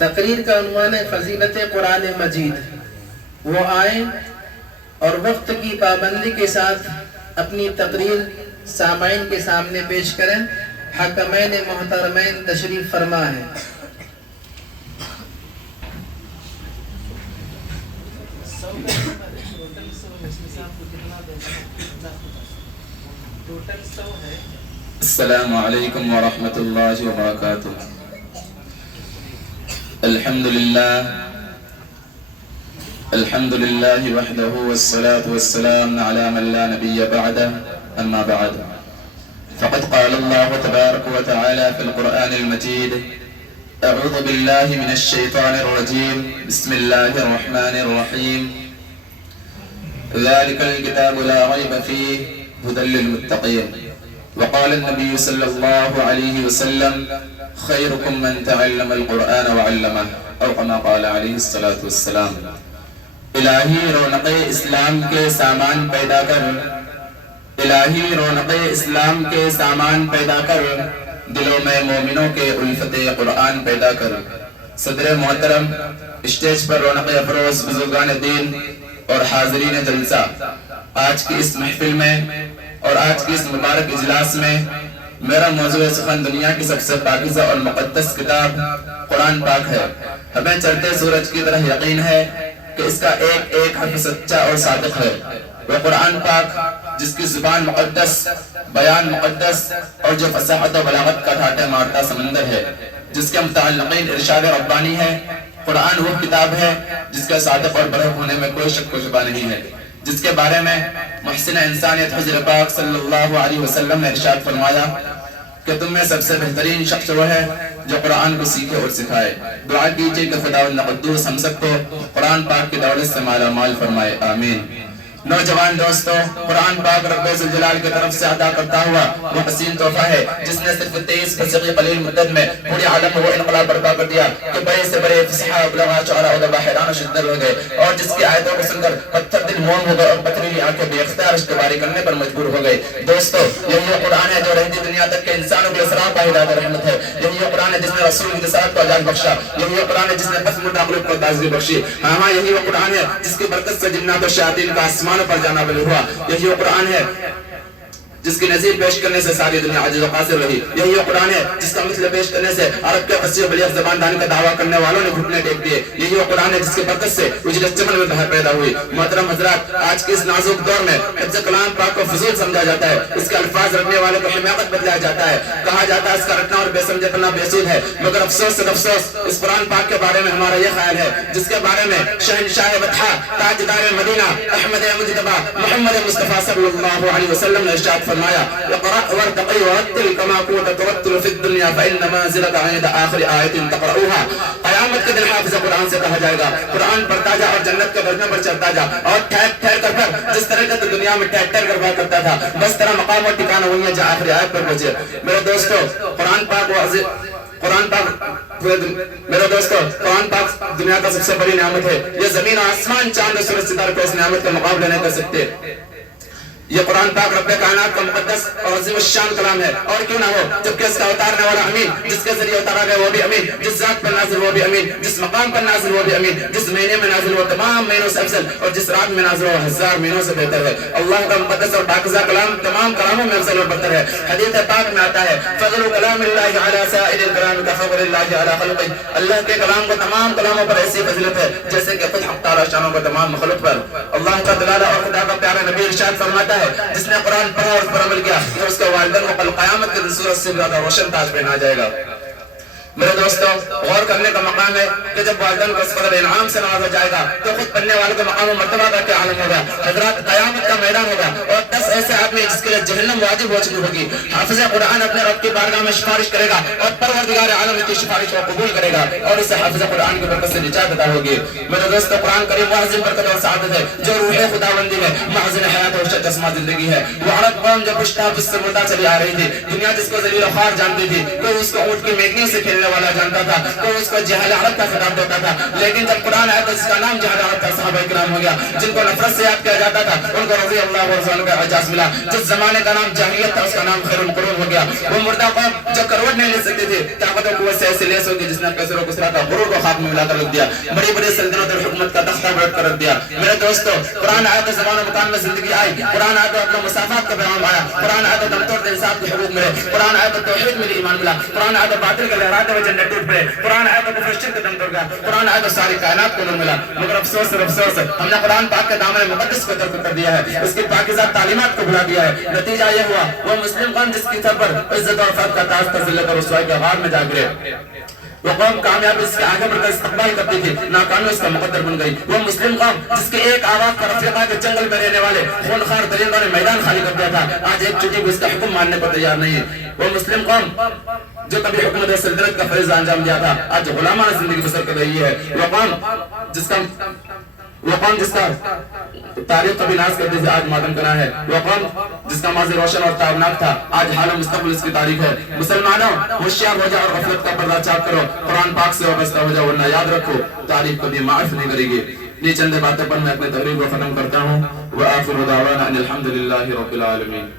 تقریر کا عنوان ہے فضیلت قرآن مجید. وہ آئیں اور وقت کی پابندی کے ساتھ اپنی تقریر سامعین کے سامنے پیش کریں. حکمین محترمین تشریف فرما ہے. السلام علیکم ورحمۃ اللہ وبرکاتہ. الحمد للہ وحدہ والصلاة والسلام علی من لا نبی بعدہ. اما بعد فقد قال اللہ تبارک وتعالی فی القرآن المجید اعوذ باللہ من الشیطان الرجیم بسم اللہ الرحمن الرحیم ذلك الكتاب لا ريب فيه هدى للمتقين. وقال النبي صلى الله عليه وسلم خيركم من تعلم القرآن وعلمه او كما قال عليه الصلاة والسلام. الہی رونق اسلام کے سامان پیدا کر، الہی رونق اسلام کے سامان پیدا کر، دلوں میں مومنوں کے الفت قرآن پیدا کر. صدر محترم، اسٹیج پر رونق افروز بزرگان دین اور حاضرین جلسہ، آج کی اس محفل میں اور آج کی اس مبارک اجلاس میں میرا موضوع سخن دنیا کی سب سے پاکیزہ اور مقدس کتاب قرآن پاک ہے. ہمیں چڑھتے سورج کی طرح یقین ہے کہ اس کا ایک ایک حرف سچا اور صادق ہے. وہ قرآن پاک جس کی زبان مقدس، بیان مقدس اور جو فصاحت و بلاغت کا ٹھاٹے مارتا سمندر ہے، جس کے متعلقین ارشاد ربانی ہے. قرآن وہ کتاب ہے جس کا صادق اور برحق ہونے میں کوئی شک و شبہ نہیں ہے، جس کے بارے میں محسن انسانیت حضرت پاک صلی اللہ علیہ وسلم نے ارشاد فرمایا کہ تم میں سب سے بہترین شخص وہ ہے جو قرآن کو سیکھے اور سکھائے. دعا کیجئے کہ خداوند قدوس ہم سب کو قرآن پاک کی دولت سے مالا مال فرمائے، آمین. نوجوان دوستو، قرآن پاک رب ذوالجلال کی طرف سے عطا کرتا ہوا وہ حسین تحفہ ہے جس نے صرف 23 فسقی قلیل مدت میں پوری عالم میں وہ انقلاب برپا کر دیا کہ بڑے سے بڑے فصحاء بلغاء شعراء ادبا حیران و شدر ہو گئے، اور جس کی آیتوں کو سن کر پتھر دل موم ہو گئے اور پتھریلی آنکھیں بے اختیار اشتباری کرنے پر مجبور ہو گئے. دوستو، یہی وہ قرآن ہے جو رہتی دنیا تک کے انسانوں کے اسراف کا ہدایت رحمت ہے. یہی وہ قرآن ہے جس نے رسول کی رسالت کو اجازت بخشا. یہی وہ قرآن ہے جس نے بس مردہ قلوب کو تازگی بخشی. ہاں، یہی وہ قرآن ہے جس کی برکت سے جنات و شیاطین کا آسمانوں پر جانا بل ہوا. یہی وہ قرآن ہے جس کی نظیر پیش کرنے سے ساری دنیا عاجز و قاصر رہی. یہی وہ قرآن ہے جس کا مثل پیش کرنے سے عرب کے فصیح و بلیغ زبان دانی کا دعویٰ کرنے والوں نے گھٹنے ٹیک دیے. یہی وہ قرآن ہے جس کی برکت سے اجلس چمن میں بہار پیدا ہوئی. محترم حضرات، آج کے اس نازک دور میں حفظ کلام پاک کو فضول سمجھا جاتا ہے. اس کے الفاظ رکھنے والے کو حماقت بدلایا جاتا ہے. کہا جاتا ہے اس کا رکھنا اور بے سمجھے پڑھنا بے سود ہے. مگر افسوس سے افسوس، اس قرآن پاک کے بارے میں ہمارا یہ خیال ہے جس کے بارے میں شہنشاہ بطحا، تاجدار مدینہ، احمد مجتبی محمد مصطفیٰ صلی اللہ علیہ وسلم نے ارشاد فرمایا وارتقي ورتل كما كنت ترتل في الدنيا فإن منزلك عند آخر آية تقرأها. قیامت کے دن حافظ قرآن سے کہا جائے گا قرآن پڑھتا جا اور جنت کے درجوں پر چڑھتا جا، اور ٹھہر ٹھہر کر پڑھ. جس طرح کا دنیا میں ٹھہر ٹھہر کر پڑھا کرتا تھا بس طرح مقام اور ٹھکانہ وہی ہے جہاں آخری آیت پر پہنچے. میرے دوستو، قرآن پاک دنیا کا سب سے بڑی نعمت ہے. یہ زمین و آسمان، چاند و سورج ستارے کو اس نعمت کا مقابلہ نہیں کر سکتے. یہ قرآن پاک رب کائنات کا مقدس اور عظیم الشان کلام ہے، اور کیوں نہ ہو جبکہ اس کا اتارنے والا امین، جس کے ذریعے اتارا گیا وہ بھی امین، جس ذات پر نازل وہ بھی امین، جس مقام پر نازل وہ بھی امین، جس مہینے میں نازل وہ تمام مہینوں سے افضل، اور جس رات میں نازل وہ 1000 مہینوں سے بہتر ہے. اللہ کا مقدس اور پاکیزہ کلام تمام کلاموں میں افضل اور برتر ہے. حدیث پاک میں آتا ہے فضل کلام اللہ علی سائر الکلام کفضل اللہ علی خلقہ. اللہ کے کلام کو تمام کلاموں پر ایسی فضیلت ہے جیسے کہ خود حق تعالی شانوں کو تمام مخلوق پر. اللہ کا دلالہ اور خدا کا پیارا نبی ارشاد فرماتا ہے جس نے قرآن پڑھا اور اس پر عمل کیا تو اس کے والدین کو کل قیامت کے دن سورج سے زیادہ روشن تاج پہنا جائے گا. میرے دوستو، غور کرنے کا مقام ہے کہ جب والدین کو اس قدر انعام سے نوازا جائے گا تو خود پڑھنے والوں کے مقام و مرتبہ کا کیا عالم ہوگا. حضرات، قیامت کا میدان ہوگا اور 10 ایسے آدمی جس کے لیے جہنم واجب ہو چکی ہوگی. حافظ قرآن اپنے رب کی بارگاہ میں سفارش کرے گا اور پروردگار عالم کی سفارش کو قبول کرے گا اور اسے حافظ قرآن کی برکت سے نجات عطا ہوگی. میرے دوستو، قرآن کریم وہ عظیم برکت اور سعادت ہے جو روح خداوندی میں محضن حیات اور چشمہ زندگی ہے. وہ عرب قوم جب پشت سے مردہ چلی آ رہی تھی، دنیا جس کو ذلیل و خوار جانتی تھی، کوئی اس کو اونٹ کی میگنیوں سے کھیلنے والا جانتا تھا تو اس کو جہل عرب کا خطاب دیتا تھا، لیکن جب قرآن آیا تو اس کا نام جہل عرب کا صحابہ کرام ہو گیا، جن کو نفرت سے یاد کیا جاتا تھا ان کو رضی اللہ عنہ کا اعزاز ملا۔ جس زمانے کا نام جاہلیت تھا اس کا نام خیر القرون ہو گیا۔ وہ مردہ قوم جو کروٹ نہیں لے سکتی تھی، طاقت و قوت سے ایسے لیس ہوگی جس نے کثر و کثرت کا غرور کو خاک میں ملا کر رکھ دیا، بڑی بڑی سلطنت اور حکومت کا تختہ الٹ کر رکھ دیا۔ میرے دوستو، قرآن آیا تو زمان و مکان میں زندگی آئی، قرآن آیا تو اپنا مسافات کا پیغام آیا، قرآن آیا تو دم توڑ انصاف کے حقوق ملے، قرآن آیا تو توحید میں ایمان ملا، قرآن آیا تو باطل کے لہراتے ہوئے جنت ٹوٹ پڑے، قرآن آیا تو کفر شرک دم توڑ گیا، قرآن آیا تو ساری کائنات کو نور ملا۔ مگر افسوس اور افسوس، ہم نے قرآن پاک کے دامن مقدس کو ترک کر دیا ہے، اس کی پاکیزہ تعلیمات کو بھلا دیا ہے۔ نتیجہ یہ ہوا وہ مسلم قوم جس کی سر پر عزت اور فخر کا تاج تھا، ذلت اور رسوائی کے غار میں جا گرے۔ وہ قوم کامیابی اس کے آگے بڑھ کر استقبال کرتی تھی، ناکامی اس کا مقدر بن گئی۔ وہ مسلم قوم جس کے ایک آواز پر افریقہ کے جنگل میں رہنے والے خونخوار درندوں نے میدان خالی کر دیا تھا، آج ایک چٹی بھی اس کا حکم ماننے کو تیار نہیں ہے۔ وہ مسلم قوم جو کبھی حکومت سلطنت کا فریضہ انجام دیا تھا، آج غلامانہ زندگی بسر کر رہی ہے۔ وہ قوم جس کا تاریخ کبھی ناز کرتے تھے، آج ماتم کرنا ہے۔ وہ قوم جس کا ماضی روشن اور تابناک تھا، آج حال و مستقبل اس کی تاریخ ہے۔ مسلمانوں، ہوشیار ہو جاؤ اور غفلت کا پردہ چاک کرو، قرآن پاک سے وابستہ ہو جاؤ، ورنہ یاد رکھو تاریخ کبھی معاف نہیں کرے گی۔ یہ چند باتوں پر میں اپنے تقریر کو ختم کرتا ہوں۔ وآخر دعوانا ان الحمد للہ رب العالمین۔